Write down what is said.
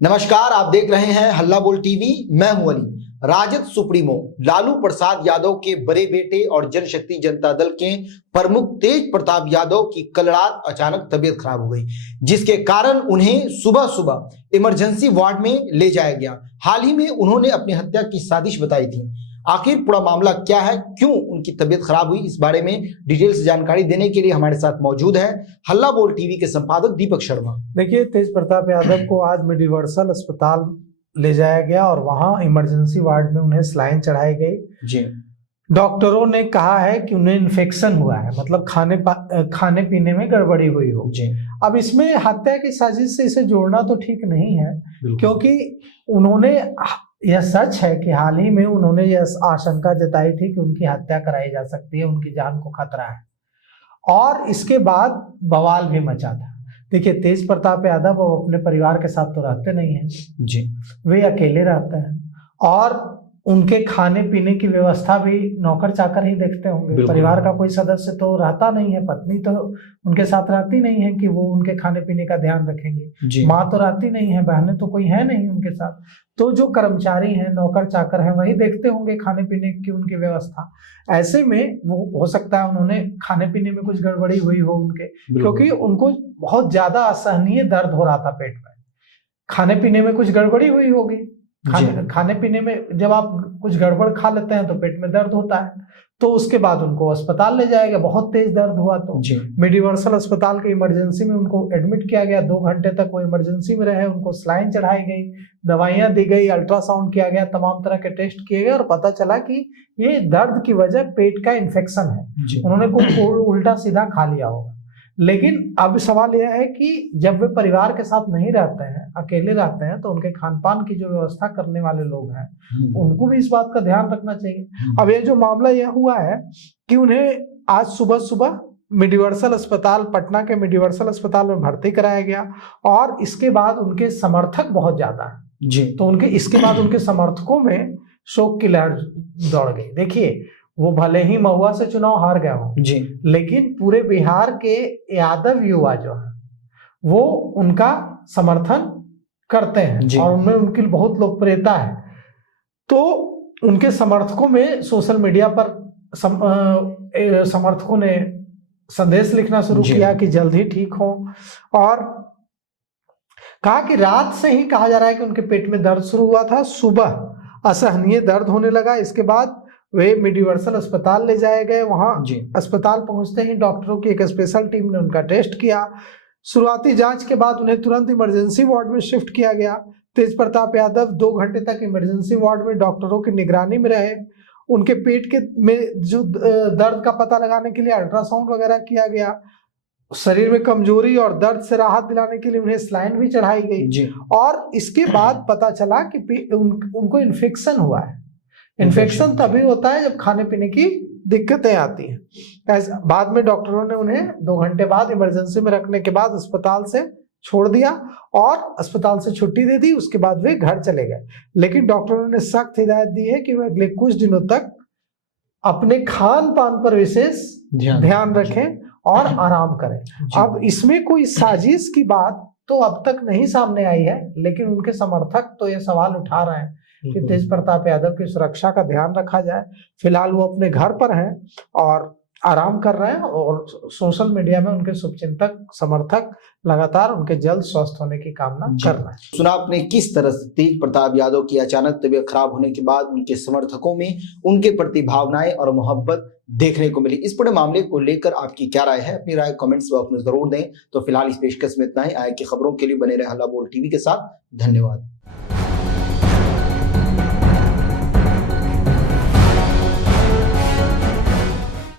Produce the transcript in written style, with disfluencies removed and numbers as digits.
नमस्कार, आप देख रहे हैं हल्ला बोल टीवी। मैं हूं अली। राजद सुप्रीमो लालू प्रसाद यादव के बड़े बेटे और जनशक्ति जनता दल के प्रमुख तेज प्रताप यादव की कल रात अचानक तबीयत खराब हो गई, जिसके कारण उन्हें सुबह सुबह इमरजेंसी वार्ड में ले जाया गया। हाल ही में उन्होंने अपनी हत्या की साजिश बताई थी। आखिर पूरा मामला क्या है, क्यों उनकी तबीयत खराब हुई, इस बारे में डिटेल से जानकारी देने के लिए हमारे साथ मौजूद है हल्ला बोल टीवी के संपादक दीपक शर्मा। देखिए, तेज प्रताप यादव को आज मेडिवर्सल अस्पताल ले जाया गया और वहां इमरजेंसी वार्ड में उन्हें सलाइन चढ़ाई गई। जी, डॉक्टरों ने कहा है कि उन्हें इन्फेक्शन हुआ है, मतलब खाने पीने में गड़बड़ी हुई हो। जी। अब इसमें हत्या की साजिश से इसे जोड़ना तो ठीक नहीं है, क्योंकि उन्होंने, यह सच है कि हाल ही में उन्होंने यह आशंका जताई थी कि उनकी हत्या कराई जा सकती है, उनकी जान को खतरा है, और इसके बाद बवाल भी मचा था। देखिए, तेज प्रताप यादव वो अपने परिवार के साथ तो रहते नहीं हैं जी, वे अकेले रहते हैं, और उनके खाने पीने की व्यवस्था भी नौकर चाकर ही देखते होंगे। परिवार का कोई सदस्य तो रहता नहीं है, पत्नी तो उनके साथ रहती नहीं है कि वो उनके खाने पीने का ध्यान रखेंगे। माँ तो रहती नहीं है, बहनें तो कोई है नहीं उनके साथ, तो जो कर्मचारी हैं, नौकर चाकर हैं, वही देखते होंगे खाने पीने की उनकी व्यवस्था। ऐसे में वो हो सकता है उन्होंने खाने पीने में कुछ गड़बड़ी हुई हो उनके, क्योंकि उनको बहुत ज्यादा असहनीय दर्द हो रहा था पेट में। खाने पीने में कुछ गड़बड़ी हुई होगी। खाने पीने में जब आप कुछ गड़बड़ खा लेते हैं तो पेट में दर्द होता है, तो उसके बाद उनको अस्पताल ले जाएगा। बहुत तेज दर्द हुआ तो मेडिवर्सल अस्पताल के इमरजेंसी में उनको एडमिट किया गया। 2 घंटे तक वो इमरजेंसी में रहे, उनको सलाइन चढ़ाई गई, दवाइयां दी गई, अल्ट्रासाउंड किया गया, तमाम तरह के टेस्ट किए गए और पता चला कि ये दर्द की वजह पेट का इन्फेक्शन है। उन्होंने कुछ उल्टा सीधा खा लिया होगा। लेकिन अब सवाल यह है कि जब वे परिवार के साथ नहीं रहते हैं, अकेले रहते हैं, तो उनके खान पान की जो व्यवस्था करने वाले लोग हैं उनको भी इस बात का ध्यान रखना चाहिए। अब ये जो मामला यह हुआ है कि उन्हें आज सुबह सुबह मेडिवर्सल अस्पताल, पटना के मेडिवर्सल अस्पताल में भर्ती कराया गया, और इसके बाद उनके समर्थक बहुत ज्यादा है जी, तो इसके बाद उनके समर्थकों में शोक की लहर दौड़ गई। देखिए, वो भले ही महुआ से चुनाव हार गए हों जी, लेकिन पूरे बिहार के यादव युवा जो है वो उनका समर्थन करते हैं और उनमें उनकी बहुत लोकप्रियता है। तो उनके समर्थकों में सोशल मीडिया पर समर्थकों ने संदेश लिखना शुरू किया कि जल्द ही ठीक हो, और कहा कि रात से ही कहा जा रहा है कि उनके पेट में दर्द शुरू हुआ था, सुबह असहनीय दर्द होने लगा। इसके बाद वे मेडिवर्सल अस्पताल ले जाए गए। वहां अस्पताल पहुंचते ही डॉक्टरों की एक स्पेशल टीम ने उनका टेस्ट किया। शुरुआती जांच के बाद उन्हें तुरंत इमरजेंसी वार्ड में शिफ्ट किया गया। तेज प्रताप यादव 2 घंटे तक इमरजेंसी वार्ड में डॉक्टरों की निगरानी में रहे। उनके पेट के में जो दर्द का पता लगाने के लिए अल्ट्रासाउंड वगैरह किया गया। शरीर में कमजोरी और दर्द से राहत दिलाने के लिए उन्हें सलाइन भी चढ़ाई गई, और इसके बाद पता चला कि उनको इन्फेक्शन हुआ है। इन्फेक्शन तभी होता है जब खाने पीने की दिक्कतें आती हैं। बाद में डॉक्टरों ने उन्हें 2 घंटे बाद इमरजेंसी में रखने के बाद अस्पताल से छोड़ दिया और अस्पताल से छुट्टी दे दी। उसके बाद वे घर चले गए। लेकिन डॉक्टरों ने सख्त हिदायत दी है कि वे अगले कुछ दिनों तक अपने खान पान पर विशेष ध्यान रखें और आराम करें। अब इसमें कोई साजिश की बात तो अब तक नहीं सामने आई है, लेकिन उनके समर्थक तो ये सवाल उठा रहे हैं कि तेज प्रताप यादव की सुरक्षा का ध्यान रखा जाए। फिलहाल वो अपने घर पर हैं और आराम कर रहे हैं, और सोशल मीडिया में उनके शुभचिंतक, समर्थक लगातार उनके जल्द स्वस्थ होने की कामना कर रहे हैं। सुना आपने किस तरह से तेज प्रताप यादव की अचानक तबीयत खराब होने के बाद उनके समर्थकों में उनके प्रति भावनाएं और मोहब्बत देखने को मिली। इस पूरे मामले को लेकर आपकी क्या राय है? अपनी राय कमेंट्स बॉक्स में जरूर दें। तो फिलहाल इस पेशकश में इतना ही। आगे की खबरों के लिए बने रहे हल्ला बोल टीवी के साथ। धन्यवाद।